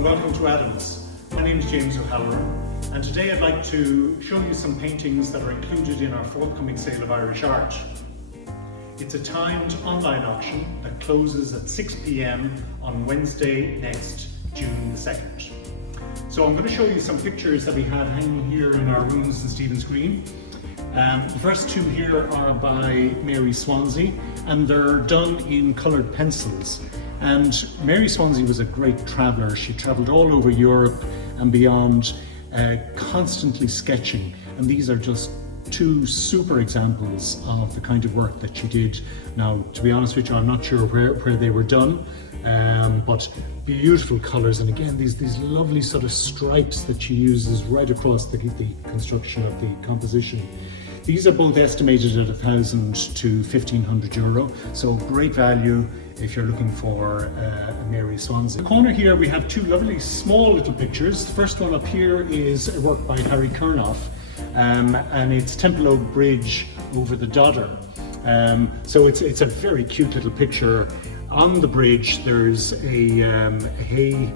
and welcome to Adams. My name is James O'Halloran, and today I'd like to show you some paintings that are included in our forthcoming sale of Irish art. It's a timed online auction that closes at 6 p.m. on Wednesday next, June the 2nd. So I'm going to show you some pictures that we have hanging here in our rooms in Stephen's Green. The first two here are by Mary Swansey, and they're done in coloured pencils. And Mary Swansey was a great traveller. She travelled all over Europe and beyond, constantly sketching. And these are just two super examples of the kind of work that she did. Now, to be honest with you, I'm not sure where they were done, but beautiful colours. And again, these lovely sort of stripes that she uses right across the construction of the composition. These are both estimated at €1,000 to €1,500, so great value if you're looking for a Mary Swansey. In the corner here we have two lovely small little pictures. The first one up here is a work by Harry Kernoff, and it's Temple Oak Bridge over the Dodder. So it's a very cute little picture. On the bridge there's a hay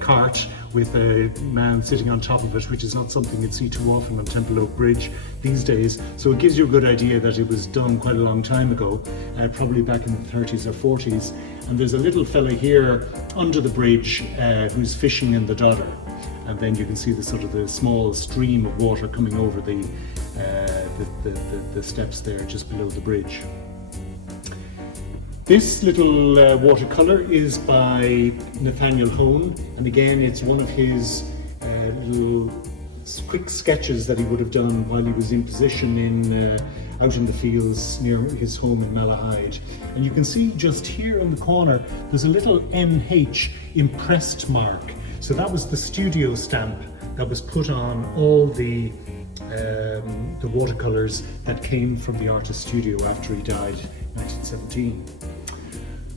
cart with a man sitting on top of it, which is not something you'd see too often on Temple Oak Bridge these days. So it gives you a good idea that it was done quite a long time ago, probably back in the 30s or 40s. And there's a little fella here under the bridge who's fishing in the Dodder. And then you can see the sort of the small stream of water coming over the steps there just below the bridge. This little watercolour is by Nathaniel Hone, and again it's one of his little quick sketches that he would have done while he was in position out in the fields near his home in Malahide. And you can see just here in the corner there's a little NH impressed mark. So that was the studio stamp that was put on all the watercolours that came from the artist's studio after he died in 1917.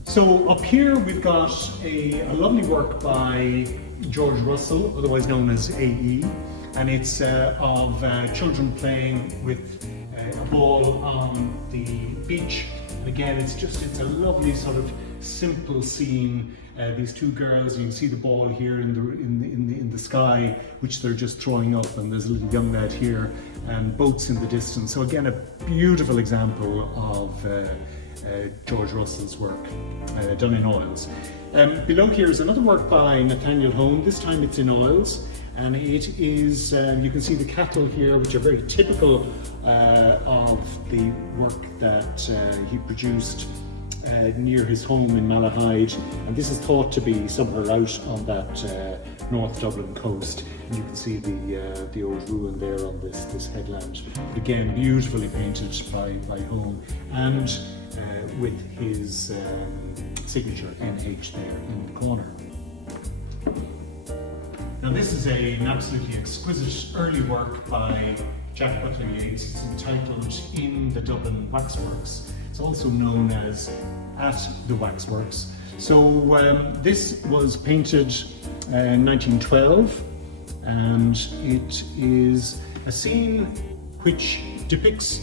So up here we've got a lovely work by George Russell, otherwise known as A.E., and it's of children playing with a ball on the beach. And again, it's a lovely sort of simple scene. These two girls, you can see the ball here in the sky, which they're just throwing up, and there's a little young lad here, and boats in the distance. So again, a beautiful example of George Russell's work done in oils. Below here is another work by Nathaniel Hone. This time it's in oils, and it is, you can see the cattle here, which are very typical of the work that he produced near his home in Malahide, and this is thought to be somewhere out on that North Dublin coast. And you can see the old ruin there on this headland. But again, beautifully painted by Hone, and with his signature NH there in the corner. Now this is an absolutely exquisite early work by Butler Yates. It's entitled In the Dublin Waxworks. It's also known as At the Waxworks. So this was painted in 1912, and it is a scene which depicts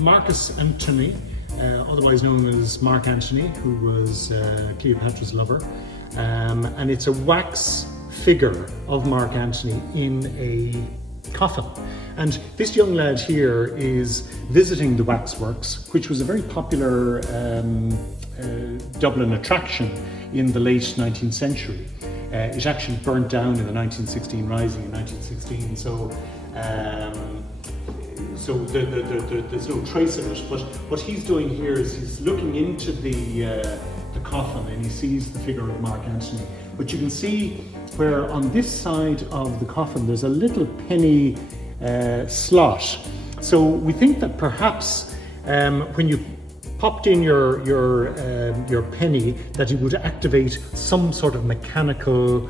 Marcus Antony, otherwise known as Mark Antony, who was Cleopatra's lover, and it's a wax figure of Mark Antony in a coffin. And this young lad here is visiting the waxworks, which was a very popular Dublin attraction in the late 19th century. It actually burnt down in the 1916 Rising in 1916, so there's no trace of it. But what he's doing here is he's looking into the coffin, and he sees the figure of Mark Antony. But you can see where on this side of the coffin there's a little penny slot. So we think that perhaps when you popped in your penny, that it would activate some sort of mechanical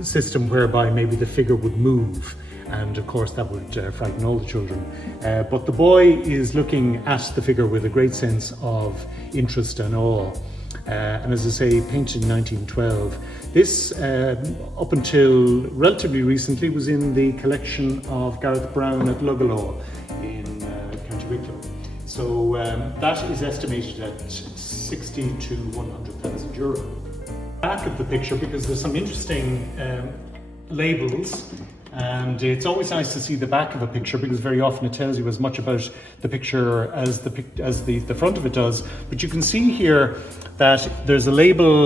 system whereby maybe the figure would move. And of course that would frighten all the children. But the boy is looking at the figure with a great sense of interest and awe. And as I say, painted in 1912. This, up until relatively recently, was in the collection of Gareth Brown at Luggalaw in County Wicklow. So that is estimated at €60,000 to €100,000. back of the picture because there's some interesting labels, and it's always nice to see the back of a picture because very often it tells you as much about the picture as the front of it does. But you can see here that there's a label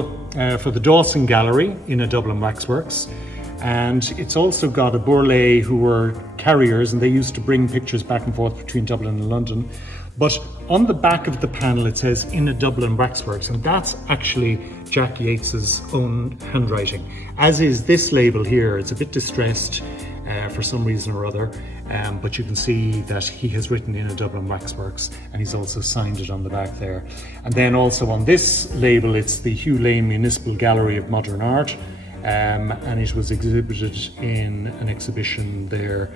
for the Dawson Gallery in a Dublin Waxworks, and it's also got a Burley who were carriers, and they used to bring pictures back and forth between Dublin and London. But on the back of the panel it says in a Dublin Waxworks, and that's actually Jack Yates's own handwriting, as is this label here. It's a bit distressed for some reason or other, but you can see that he has written in a Dublin Waxworks, and he's also signed it on the back there. And then also on this label it's the Hugh Lane Municipal Gallery of Modern Art, and it was exhibited in an exhibition there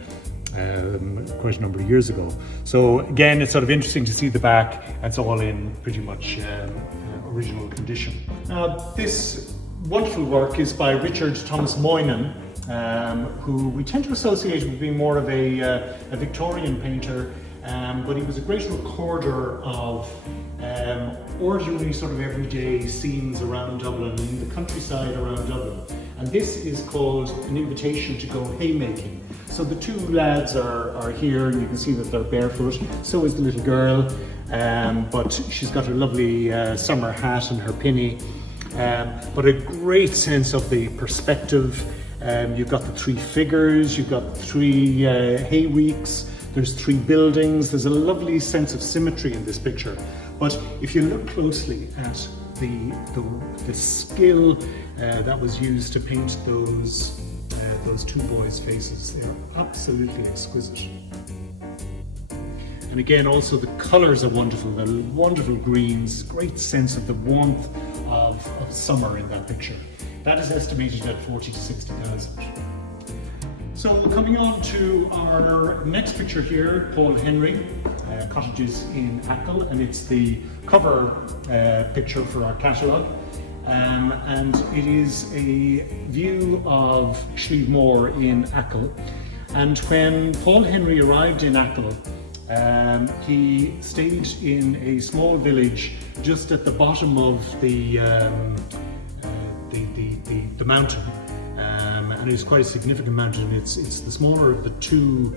quite a number of years ago. So again, it's sort of interesting to see the back. It's all in pretty much original condition. Now, this wonderful work is by Richard Thomas Moynihan, who we tend to associate with being more of a Victorian painter, but he was a great recorder of ordinary sort of everyday scenes around Dublin, in the countryside around Dublin. And this is called An Invitation to Go Haymaking. So the two lads are here, and you can see that they're barefoot. So is the little girl, but she's got her lovely summer hat and her pinny. But a great sense of the perspective. You've got the three figures, you've got three hay weeks, there's three buildings. There's a lovely sense of symmetry in this picture. But if you look closely at the skill that was used to paint those two boys' faces, they're absolutely exquisite. And again, also the colours are wonderful. They're wonderful greens, great sense of the warmth of summer in that picture. That is estimated at 40 to 60,000. So coming on to our next picture here, Paul Henry, Cottages in Ackel, and it's the cover picture for our catalogue. And it is a view of Schlieve in Ackel. And when Paul Henry arrived in Ackel, he stayed in a small village just at the bottom of the mountain, and it's quite a significant mountain. It's the smaller of the two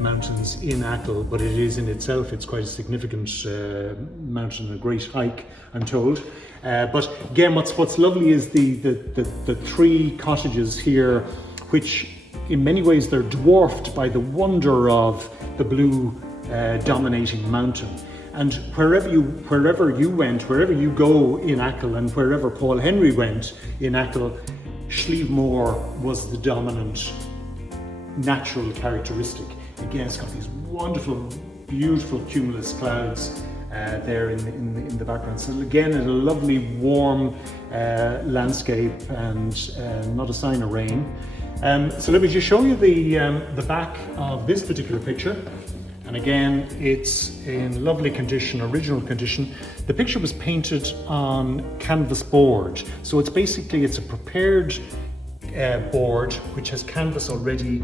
mountains in Ackel, but it is in itself, it's quite a significant mountain, a great hike, I'm told. But again, what's lovely is the three cottages here, which in many ways they're dwarfed by the wonder of the blue dominating mountain. And wherever you went, wherever you go in Ackel, and wherever Paul Henry went in Ackel, Schlieve was the dominant natural characteristic. Again, it's got these wonderful, beautiful cumulus clouds there in the background. So again, a lovely warm landscape, and not a sign of rain. So let me just show you the back of this particular picture. And again, it's in lovely condition, original condition. The picture was painted on canvas board. So it's a prepared board which has canvas already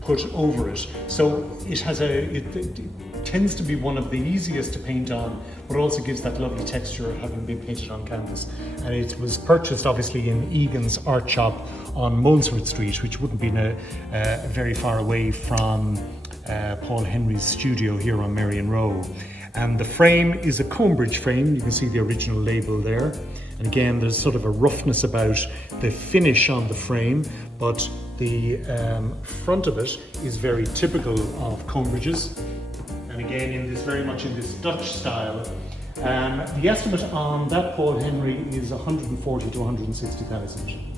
put over it. So it tends to be one of the easiest to paint on, but also gives that lovely texture of having been painted on canvas. And it was purchased obviously in Egan's art shop on Molesworth Street, which wouldn't be very far away from Paul Henry's studio here on Marion Row. And the frame is a Combridge frame. You can see the original label there. And again, there's sort of a roughness about the finish on the frame, but the front of it is very typical of Combridge's. And again, very much in this Dutch style. The estimate on that Paul Henry is 140 to 160,000.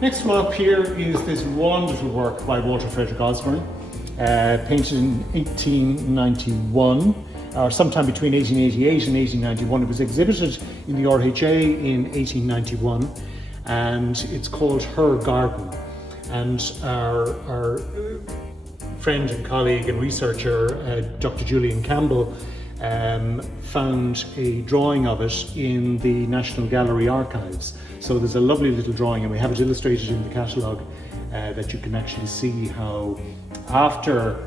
Next one up here is this wonderful work by Walter Frederick Osborne, painted in 1891, or sometime between 1888 and 1891. It was exhibited in the RHA in 1891, and it's called Her Garden. And our friend and colleague and researcher, Dr. Julian Campbell, found a drawing of it in the National Gallery archives. So there's a lovely little drawing, and we have it illustrated in the catalogue, that you can actually see how, after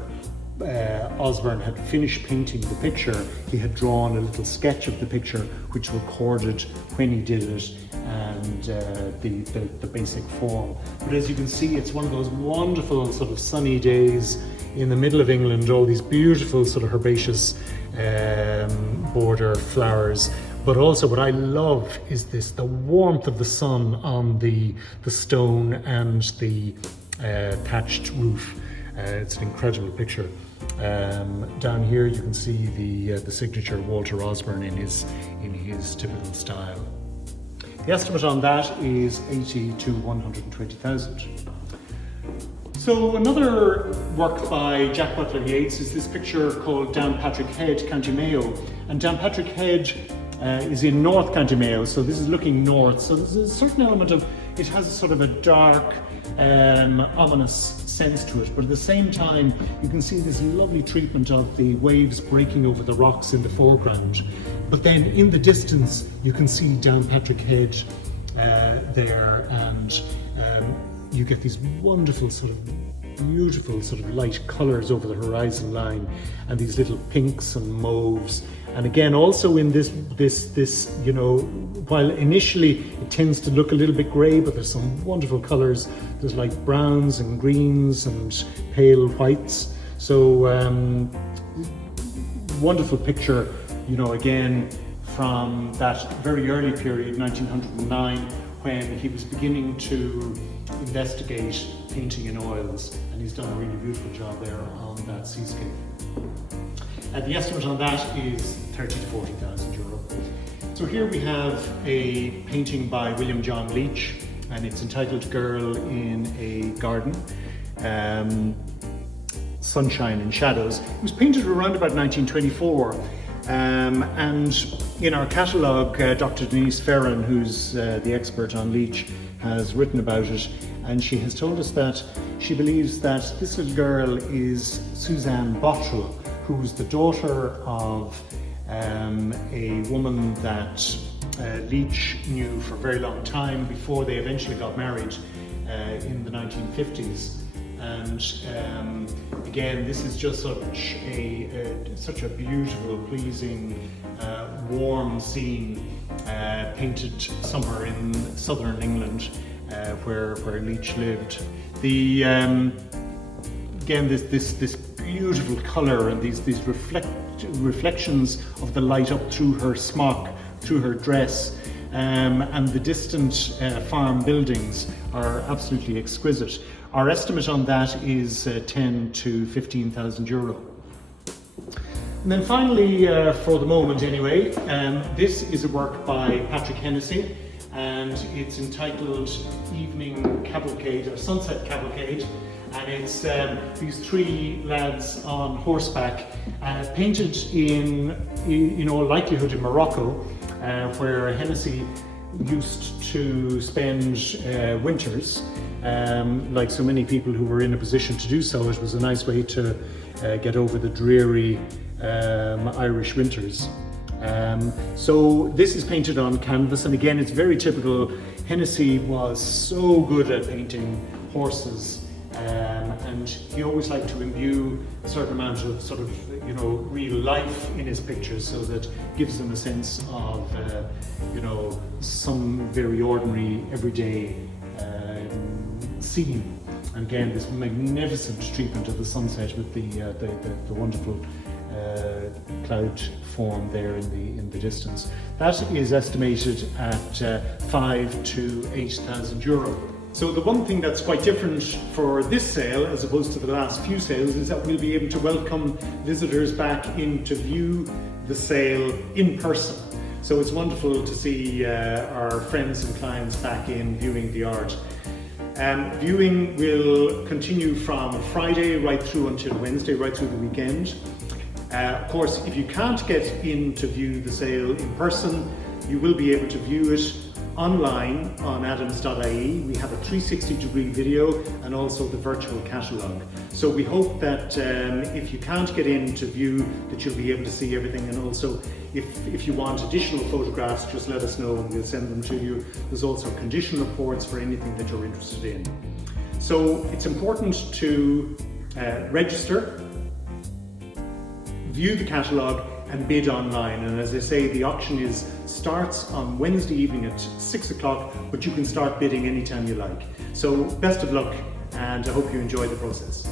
Osborne had finished painting the picture, he had drawn a little sketch of the picture which recorded when he did it and the basic form. But as you can see, it's one of those wonderful sort of sunny days in the middle of England, all these beautiful sort of herbaceous border flowers. But also what I love is the warmth of the sun on the stone and the thatched roof. It's an incredible picture. Down here you can see the signature Walter Osborne in his typical style. The estimate on that is 80 to 120,000. So another work by Jack Butler Yates is this picture called Downpatrick Head, County Mayo. And Downpatrick Head is in North County Mayo, so this is looking north. So there's a certain element of, it has a sort of a dark, ominous sense to it, but at the same time you can see this lovely treatment of the waves breaking over the rocks in the foreground. But then in the distance you can see Downpatrick Head there, and you get these wonderful sort of beautiful sort of light colours over the horizon line, and these little pinks and mauves. And again, also in this, you know, while initially it tends to look a little bit grey, but there's some wonderful colours. There's like browns and greens and pale whites. So wonderful picture, you know, again from that very early period, 1909, when he was beginning to investigate painting in oils, and he's done a really beautiful job there on that seascape. The estimate on that is 30 to 40,000 euro. So here we have a painting by William John Leach, and it's entitled Girl in a Garden, Sunshine and Shadows. It was painted around about 1924, and in our catalogue, Dr. Denise Ferran, who's the expert on Leach, has written about it, and she has told us that she believes that this little girl is Suzanne Bottrell, who's the daughter of a woman that Leach knew for a very long time before they eventually got married in the 1950s. And again, this is just such a beautiful, pleasing, warm scene painted somewhere in southern England where Leach lived. The again, this beautiful colour and these reflections of the light up through her smock, through her dress, and the distant farm buildings are absolutely exquisite. Our estimate on that is 10 to 15,000 euro. And then finally, for the moment anyway, this is a work by Patrick Hennessy, and it's entitled Evening Cavalcade, or Sunset Cavalcade. And it's these three lads on horseback, painted in all likelihood in Morocco, where Hennessy used to spend winters. Like so many people who were in a position to do so, it was a nice way to get over the dreary Irish winters. So this is painted on canvas, and again, it's very typical. Hennessy was so good at painting horses. And he always liked to imbue a certain amount of sort of, you know, real life in his pictures, so that gives them a sense of, you know, some very ordinary, everyday scene. And again, this magnificent treatment of the sunset with the wonderful cloud form there in the distance. That is estimated at 5 to 8,000 euro. So the one thing that's quite different for this sale as opposed to the last few sales is that we'll be able to welcome visitors back in to view the sale in person. So it's wonderful to see our friends and clients back in viewing the art. Viewing will continue from Friday right through until Wednesday, right through the weekend. Of course, if you can't get in to view the sale in person, you will be able to view it online on adams.ie. We have a 360-degree video and also the virtual catalogue. So we hope that if you can't get in to view, that you'll be able to see everything, and also if you want additional photographs, just let us know and we'll send them to you. There's also condition reports for anything that you're interested in. So it's important to register view the catalogue and bid online. And as I say, the auction starts on Wednesday evening at 6 o'clock, but you can start bidding anytime you like. So best of luck, and I hope you enjoy the process.